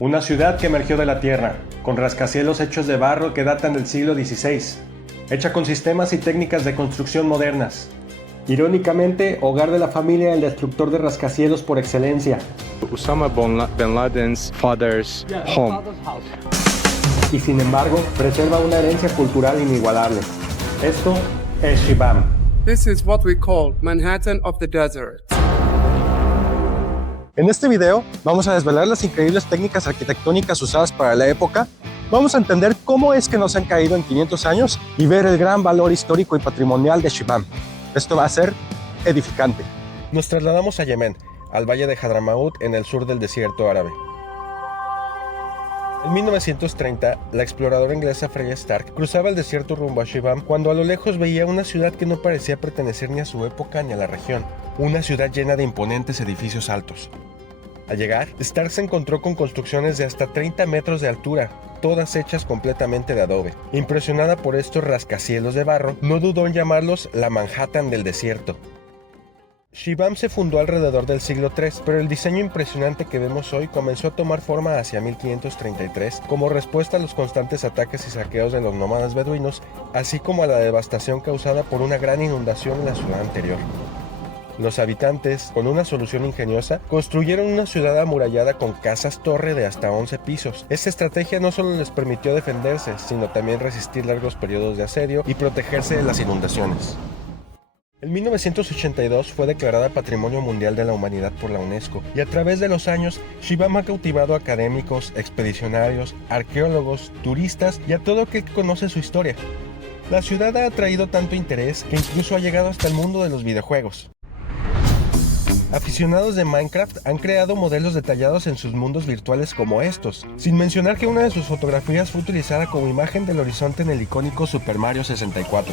Una ciudad que emergió de la tierra, con rascacielos hechos de barro que datan del siglo XVI, hecha con sistemas y técnicas de construcción modernas. Irónicamente, hogar de la familia del destructor de rascacielos por excelencia. Osama bin Laden's father's home. Y sin embargo, preserva una herencia cultural inigualable. Esto es Shibam. This is what we call Manhattan of the Desert. En este video vamos a desvelar las increíbles técnicas arquitectónicas usadas para la época, vamos a entender cómo es que no se han caído en 500 años y ver el gran valor histórico y patrimonial de Shibam. Esto va a ser edificante. Nos trasladamos a Yemen, al valle de Hadramaut en el sur del desierto árabe. En 1930, la exploradora inglesa Freya Stark cruzaba el desierto rumbo a Shibam cuando a lo lejos veía una ciudad que no parecía pertenecer ni a su época ni a la región. Una ciudad llena de imponentes edificios altos. Al llegar, Stark se encontró con construcciones de hasta 30 metros de altura, todas hechas completamente de adobe. Impresionada por estos rascacielos de barro, no dudó en llamarlos la Manhattan del desierto. Shibam se fundó alrededor del siglo III, pero el diseño impresionante que vemos hoy comenzó a tomar forma hacia 1533 como respuesta a los constantes ataques y saqueos de los nómadas beduinos, así como a la devastación causada por una gran inundación en la ciudad anterior. Los habitantes, con una solución ingeniosa, construyeron una ciudad amurallada con casas torre de hasta 11 pisos. Esta estrategia no solo les permitió defenderse, sino también resistir largos periodos de asedio y protegerse de las inundaciones. En 1982 fue declarada Patrimonio Mundial de la Humanidad por la UNESCO, y a través de los años, Shibam ha cautivado a académicos, expedicionarios, arqueólogos, turistas y a todo aquel que conoce su historia. La ciudad ha atraído tanto interés que incluso ha llegado hasta el mundo de los videojuegos. Aficionados de Minecraft han creado modelos detallados en sus mundos virtuales como estos, sin mencionar que una de sus fotografías fue utilizada como imagen del horizonte en el icónico Super Mario 64.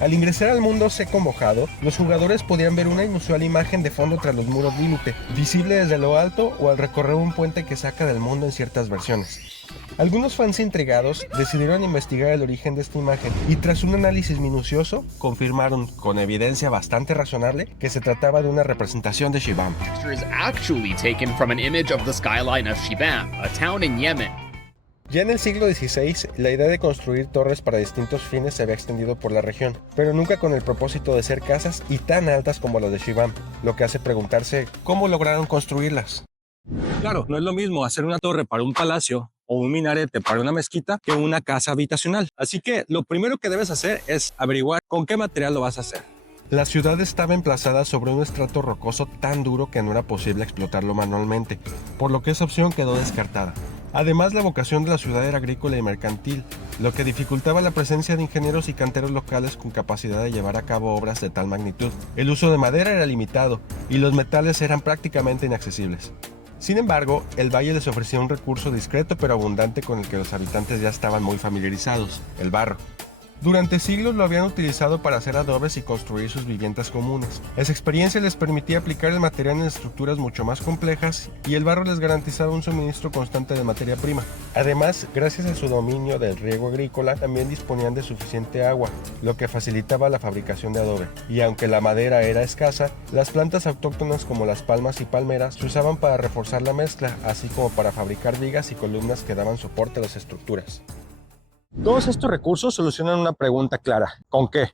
Al ingresar al mundo seco mojado, los jugadores podían ver una inusual imagen de fondo tras los muros límite, visible desde lo alto o al recorrer un puente que saca del mundo en ciertas versiones. Algunos fans intrigados decidieron investigar el origen de esta imagen y tras un análisis minucioso confirmaron con evidencia bastante razonable que se trataba de una representación de Shibam. Is actually taken from an image of the skyline of Shibam, a town in Yemen. Ya en el siglo XVI, la idea de construir torres para distintos fines se había extendido por la región, pero nunca con el propósito de ser casas y tan altas como las de Shibam, lo que hace preguntarse cómo lograron construirlas. Claro, no es lo mismo hacer una torre para un palacio o un minarete para una mezquita que una casa habitacional. Así que lo primero que debes hacer es averiguar con qué material lo vas a hacer. La ciudad estaba emplazada sobre un estrato rocoso tan duro que no era posible explotarlo manualmente, por lo que esa opción quedó descartada. Además, la vocación de la ciudad era agrícola y mercantil, lo que dificultaba la presencia de ingenieros y canteros locales con capacidad de llevar a cabo obras de tal magnitud. El uso de madera era limitado y los metales eran prácticamente inaccesibles. Sin embargo, el valle les ofrecía un recurso discreto pero abundante con el que los habitantes ya estaban muy familiarizados: el barro. Durante siglos lo habían utilizado para hacer adobes y construir sus viviendas comunes. Esa experiencia les permitía aplicar el material en estructuras mucho más complejas y el barro les garantizaba un suministro constante de materia prima. Además, gracias a su dominio del riego agrícola, también disponían de suficiente agua, lo que facilitaba la fabricación de adobe. Y aunque la madera era escasa, las plantas autóctonas como las palmas y palmeras se usaban para reforzar la mezcla, así como para fabricar vigas y columnas que daban soporte a las estructuras. Todos estos recursos solucionan una pregunta clara: ¿con qué?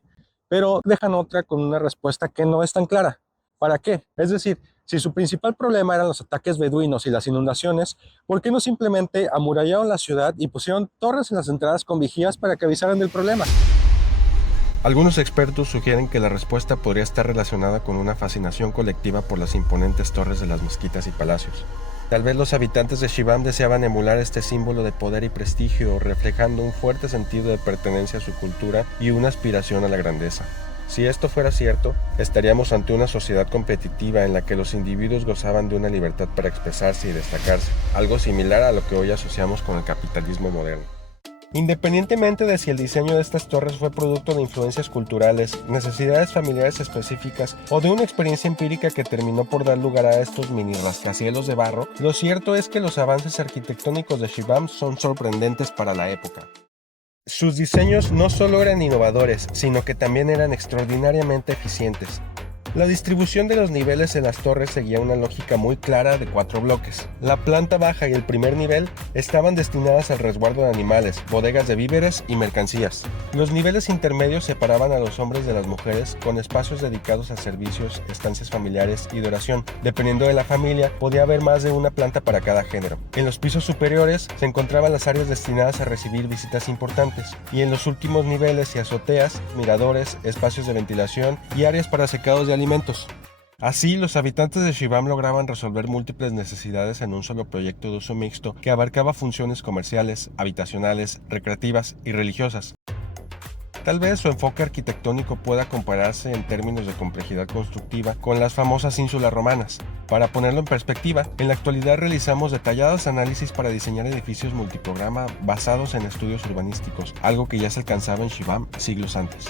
Pero dejan otra con una respuesta que no es tan clara: ¿para qué? Es decir, si su principal problema eran los ataques beduinos y las inundaciones, ¿por qué no simplemente amurallaron la ciudad y pusieron torres en las entradas con vigías para que avisaran del problema? Algunos expertos sugieren que la respuesta podría estar relacionada con una fascinación colectiva por las imponentes torres de las mezquitas y palacios. Tal vez los habitantes de Shibam deseaban emular este símbolo de poder y prestigio, reflejando un fuerte sentido de pertenencia a su cultura y una aspiración a la grandeza. Si esto fuera cierto, estaríamos ante una sociedad competitiva en la que los individuos gozaban de una libertad para expresarse y destacarse, algo similar a lo que hoy asociamos con el capitalismo moderno. Independientemente de si el diseño de estas torres fue producto de influencias culturales, necesidades familiares específicas o de una experiencia empírica que terminó por dar lugar a estos mini rascacielos de barro, lo cierto es que los avances arquitectónicos de Shibam son sorprendentes para la época. Sus diseños no solo eran innovadores, sino que también eran extraordinariamente eficientes. La distribución de los niveles en las torres seguía una lógica muy clara de 4 bloques. La planta baja y el primer nivel estaban destinadas al resguardo de animales, bodegas de víveres y mercancías. Los niveles intermedios separaban a los hombres de las mujeres con espacios dedicados a servicios, estancias familiares y de oración. Dependiendo de la familia, podía haber más de una planta para cada género. En los pisos superiores se encontraban las áreas destinadas a recibir visitas importantes, y en los últimos niveles y azoteas, miradores, espacios de ventilación y áreas para secados de alimentos. Así, los habitantes de Shibam lograban resolver múltiples necesidades en un solo proyecto de uso mixto que abarcaba funciones comerciales, habitacionales, recreativas y religiosas. Tal vez su enfoque arquitectónico pueda compararse en términos de complejidad constructiva con las famosas ínsulas romanas. Para ponerlo en perspectiva, en la actualidad realizamos detallados análisis para diseñar edificios multiprograma basados en estudios urbanísticos, algo que ya se alcanzaba en Shibam siglos antes.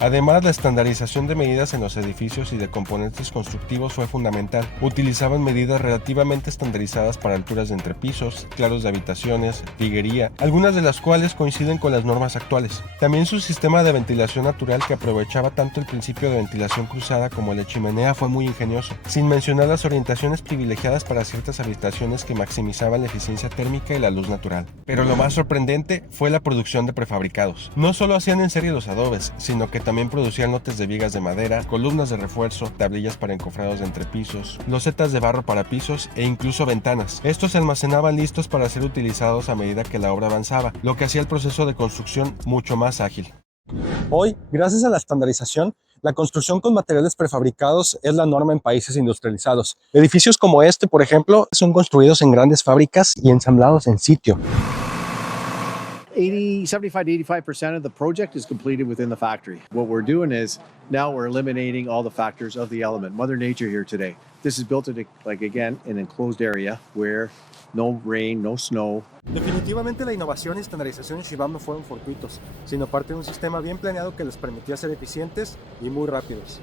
Además, la estandarización de medidas en los edificios y de componentes constructivos fue fundamental. Utilizaban medidas relativamente estandarizadas para alturas de entrepisos, claros de habitaciones, tiguería, algunas de las cuales coinciden con las normas actuales. También su sistema de ventilación natural, que aprovechaba tanto el principio de ventilación cruzada como el de chimenea, fue muy ingenioso, sin mencionar las orientaciones privilegiadas para ciertas habitaciones que maximizaban la eficiencia térmica y la luz natural. Pero lo más sorprendente fue la producción de prefabricados. No solo hacían en serie los adobes, sino que también producían lotes de vigas de madera, columnas de refuerzo, tablillas para encofrados de entrepisos, losetas de barro para pisos e incluso ventanas. Estos se almacenaban listos para ser utilizados a medida que la obra avanzaba, lo que hacía el proceso de construcción mucho más ágil. Hoy, gracias a la estandarización, la construcción con materiales prefabricados es la norma en países industrializados. Edificios como este, por ejemplo, son construidos en grandes fábricas y ensamblados en sitio. 75 to 85% of the project is completed within the factory. What we're doing is now we're eliminating all the factors of the element, Mother Nature here today. This is built in, an enclosed area where no rain, no snow. Definitivamente la innovación y estandarización en Shibam no fueron fortuitos, sino parte de un sistema bien planeado que les permitía ser eficientes y muy rápidos.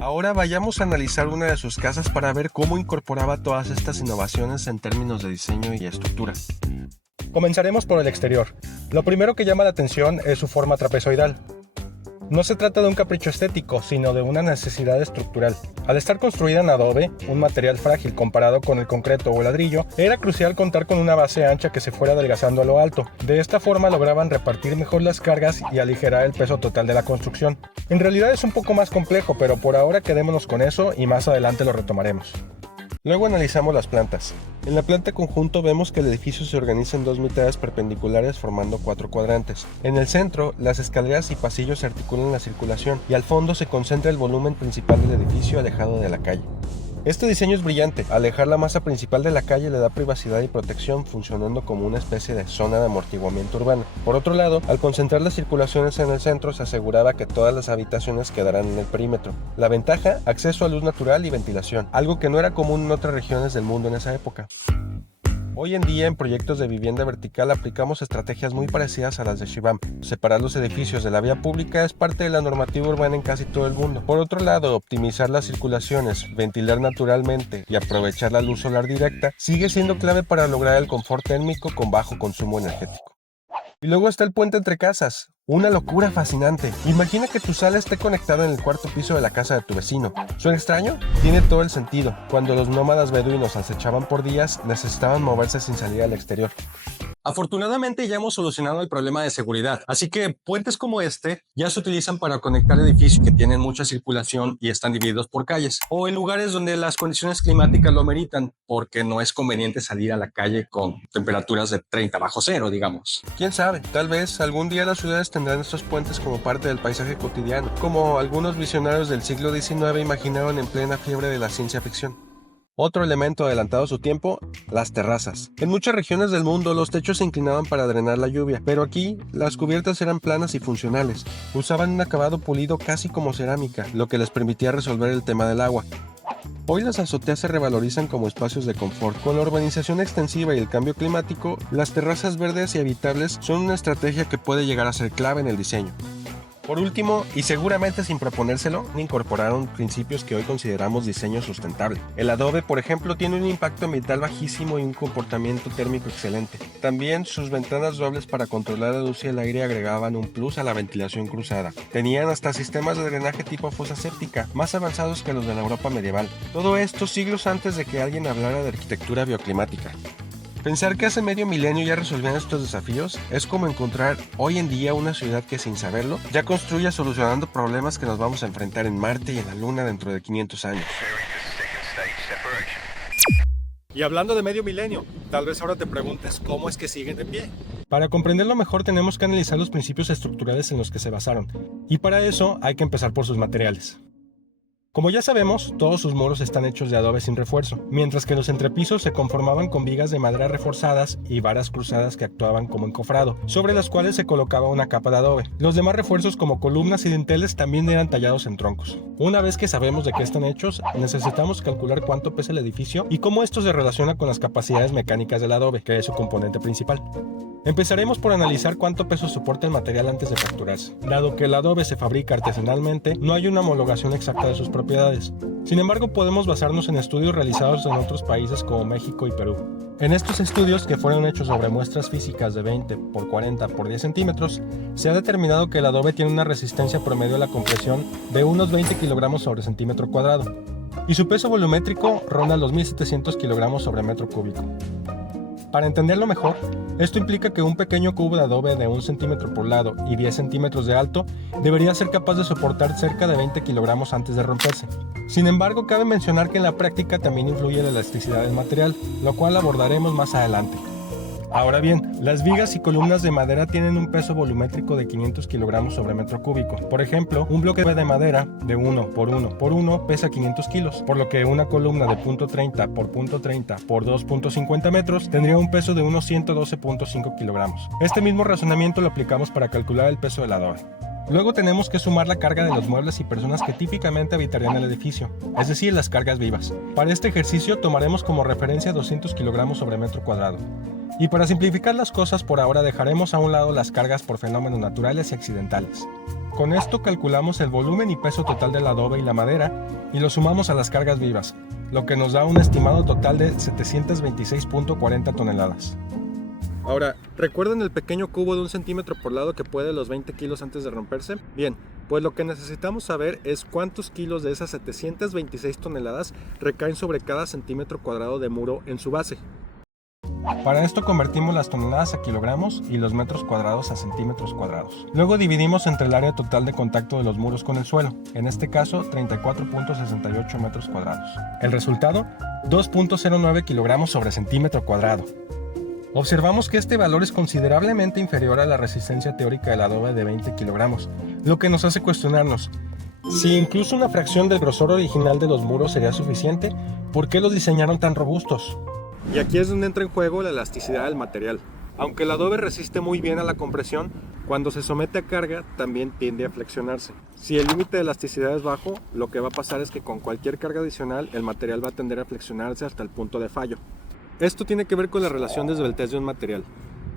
Ahora vayamos a analizar una de sus casas para ver cómo incorporaba todas estas innovaciones en términos de diseño y estructura. Comenzaremos por el exterior. Lo primero que llama la atención es su forma trapezoidal. No se trata de un capricho estético, sino de una necesidad estructural. Al estar construida en adobe, un material frágil comparado con el concreto o el ladrillo, era crucial contar con una base ancha que se fuera adelgazando a lo alto. De esta forma lograban repartir mejor las cargas y aligerar el peso total de la construcción. En realidad es un poco más complejo, pero por ahora quedémonos con eso y más adelante lo retomaremos. Luego analizamos las plantas. En la planta conjunto vemos que el edificio se organiza en dos mitades perpendiculares formando 4 cuadrantes. En el centro, las escaleras y pasillos se articulan en la circulación y al fondo se concentra el volumen principal del edificio alejado de la calle. Este diseño es brillante. Alejar la masa principal de la calle le da privacidad y protección, funcionando como una especie de zona de amortiguamiento urbano. Por otro lado, al concentrar las circulaciones en el centro, se aseguraba que todas las habitaciones quedaran en el perímetro. La ventaja, acceso a luz natural y ventilación, algo que no era común en otras regiones del mundo en esa época. Hoy en día, en proyectos de vivienda vertical aplicamos estrategias muy parecidas a las de Shibam. Separar los edificios de la vía pública es parte de la normativa urbana en casi todo el mundo. Por otro lado, optimizar las circulaciones, ventilar naturalmente y aprovechar la luz solar directa sigue siendo clave para lograr el confort térmico con bajo consumo energético. Y luego está el puente entre casas. Una locura fascinante. Imagina que tu sala esté conectada en el cuarto piso de la casa de tu vecino. ¿Suena extraño? Tiene todo el sentido. Cuando los nómadas beduinos acechaban por días, necesitaban moverse sin salir al exterior. Afortunadamente ya hemos solucionado el problema de seguridad, así que puentes como este ya se utilizan para conectar edificios que tienen mucha circulación y están divididos por calles, o en lugares donde las condiciones climáticas lo ameritan, porque no es conveniente salir a la calle con temperaturas de 30 bajo cero, digamos. ¿Quién sabe? Tal vez algún día las ciudades tendrán estos puentes como parte del paisaje cotidiano, como algunos visionarios del siglo XIX imaginaron en plena fiebre de la ciencia ficción. Otro elemento adelantado a su tiempo, las terrazas. En muchas regiones del mundo los techos se inclinaban para drenar la lluvia, pero aquí las cubiertas eran planas y funcionales. Usaban un acabado pulido casi como cerámica, lo que les permitía resolver el tema del agua. Hoy las azoteas se revalorizan como espacios de confort. Con la urbanización extensiva y el cambio climático, las terrazas verdes y habitables son una estrategia que puede llegar a ser clave en el diseño. Por último, y seguramente sin proponérselo, incorporaron principios que hoy consideramos diseño sustentable. El adobe, por ejemplo, tiene un impacto ambiental bajísimo y un comportamiento térmico excelente. También sus ventanas dobles para controlar la luz y el aire agregaban un plus a la ventilación cruzada. Tenían hasta sistemas de drenaje tipo fosa séptica, más avanzados que los de la Europa medieval. Todo esto siglos antes de que alguien hablara de arquitectura bioclimática. Pensar que hace medio milenio ya resolvían estos desafíos es como encontrar hoy en día una ciudad que sin saberlo ya construye solucionando problemas que nos vamos a enfrentar en Marte y en la Luna dentro de 500 años. Y hablando de medio milenio, tal vez ahora te preguntes cómo es que siguen de pie. Para comprenderlo mejor tenemos que analizar los principios estructurales en los que se basaron, y para eso hay que empezar por sus materiales. Como ya sabemos, todos sus muros están hechos de adobe sin refuerzo, mientras que los entrepisos se conformaban con vigas de madera reforzadas y varas cruzadas que actuaban como encofrado, sobre las cuales se colocaba una capa de adobe. Los demás refuerzos como columnas y dinteles también eran tallados en troncos. Una vez que sabemos de qué están hechos, necesitamos calcular cuánto pesa el edificio y cómo esto se relaciona con las capacidades mecánicas del adobe, que es su componente principal. Empezaremos por analizar cuánto peso soporta el material antes de facturarse. Dado que el adobe se fabrica artesanalmente, no hay una homologación exacta de sus propiedades. Sin embargo, podemos basarnos en estudios realizados en otros países como México y Perú. En estos estudios, que fueron hechos sobre muestras físicas de 20 por 40 por 10 centímetros, se ha determinado que el adobe tiene una resistencia promedio a la compresión de unos 20 kilogramos sobre centímetro cuadrado, y su peso volumétrico ronda los 1700 kilogramos sobre metro cúbico. Para entenderlo mejor, esto implica que un pequeño cubo de adobe de 1 centímetro por lado y 10 centímetros de alto debería ser capaz de soportar cerca de 20 kilogramos antes de romperse. Sin embargo, cabe mencionar que en la práctica también influye la elasticidad del material, lo cual abordaremos más adelante. Ahora bien, las vigas y columnas de madera tienen un peso volumétrico de 500 kilogramos sobre metro cúbico. Por ejemplo, un bloque de madera de 1 por 1 por 1 pesa 500 kilos, por lo que una columna de .30 por .30 por 2.50 metros tendría un peso de unos 112.5 kilogramos. Este mismo razonamiento lo aplicamos para calcular el peso del adobe. Luego tenemos que sumar la carga de los muebles y personas que típicamente habitarían el edificio, es decir, las cargas vivas. Para este ejercicio tomaremos como referencia 200 kilogramos sobre metro cuadrado. Y para simplificar las cosas, por ahora dejaremos a un lado las cargas por fenómenos naturales y accidentales. Con esto calculamos el volumen y peso total del adobe y la madera y lo sumamos a las cargas vivas, lo que nos da un estimado total de 726.40 toneladas. Ahora, ¿recuerdan el pequeño cubo de 1 centímetro por lado que puede los 20 kilos antes de romperse? Bien, pues lo que necesitamos saber es cuántos kilos de esas 726 toneladas recaen sobre cada centímetro cuadrado de muro en su base. Para esto convertimos las toneladas a kilogramos y los metros cuadrados a centímetros cuadrados. Luego dividimos entre el área total de contacto de los muros con el suelo, en este caso 34.68 metros cuadrados. El resultado, 2.09 kilogramos sobre centímetro cuadrado. Observamos que este valor es considerablemente inferior a la resistencia teórica del adobe de 20 kilogramos, lo que nos hace cuestionarnos, si incluso una fracción del grosor original de los muros sería suficiente, ¿por qué los diseñaron tan robustos? Y aquí es donde entra en juego la elasticidad del material. Aunque el adobe resiste muy bien a la compresión, cuando se somete a carga también tiende a flexionarse. Si el límite de elasticidad es bajo, lo que va a pasar es que con cualquier carga adicional el material va a tender a flexionarse hasta el punto de fallo. Esto tiene que ver con la relación de esbeltez de un material.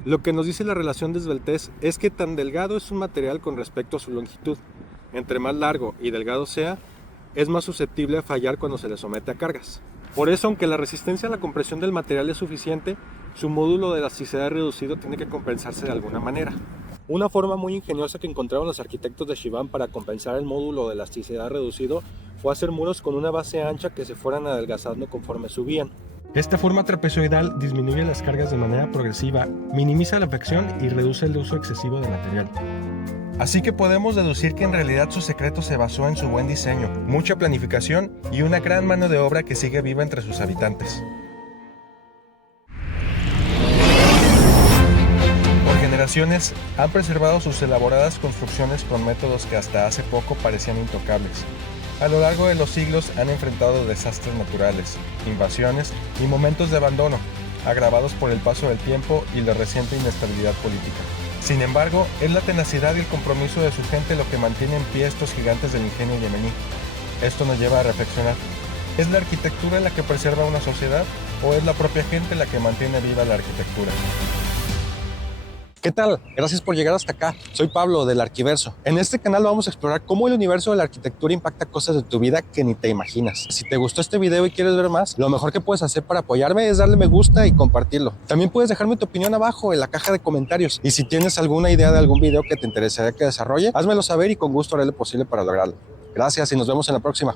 Lo que nos dice la relación de esbeltez es que tan delgado es un material con respecto a su longitud. Entre más largo y delgado sea, es más susceptible a fallar cuando se le somete a cargas. Por eso, aunque la resistencia a la compresión del material es suficiente, su módulo de elasticidad reducido tiene que compensarse de alguna manera. Una forma muy ingeniosa que encontraron los arquitectos de Shibam para compensar el módulo de elasticidad reducido fue hacer muros con una base ancha que se fueran adelgazando conforme subían. Esta forma trapezoidal disminuye las cargas de manera progresiva, minimiza la fricción y reduce el uso excesivo de material. Así que podemos deducir que en realidad su secreto se basó en su buen diseño, mucha planificación y una gran mano de obra que sigue viva entre sus habitantes. Por generaciones han preservado sus elaboradas construcciones con métodos que hasta hace poco parecían intocables. A lo largo de los siglos han enfrentado desastres naturales, invasiones y momentos de abandono, agravados por el paso del tiempo y la reciente inestabilidad política. Sin embargo, es la tenacidad y el compromiso de su gente lo que mantiene en pie estos gigantes del ingenio yemení. Esto nos lleva a reflexionar. ¿Es la arquitectura la que preserva una sociedad o es la propia gente la que mantiene viva la arquitectura? ¿Qué tal? Gracias por llegar hasta acá. Soy Pablo del Arquiverso. En este canal vamos a explorar cómo el universo de la arquitectura impacta cosas de tu vida que ni te imaginas. Si te gustó este video y quieres ver más, lo mejor que puedes hacer para apoyarme es darle me gusta y compartirlo. También puedes dejarme tu opinión abajo en la caja de comentarios. Y si tienes alguna idea de algún video que te interesaría que desarrolle, házmelo saber y con gusto haré lo posible para lograrlo. Gracias y nos vemos en la próxima.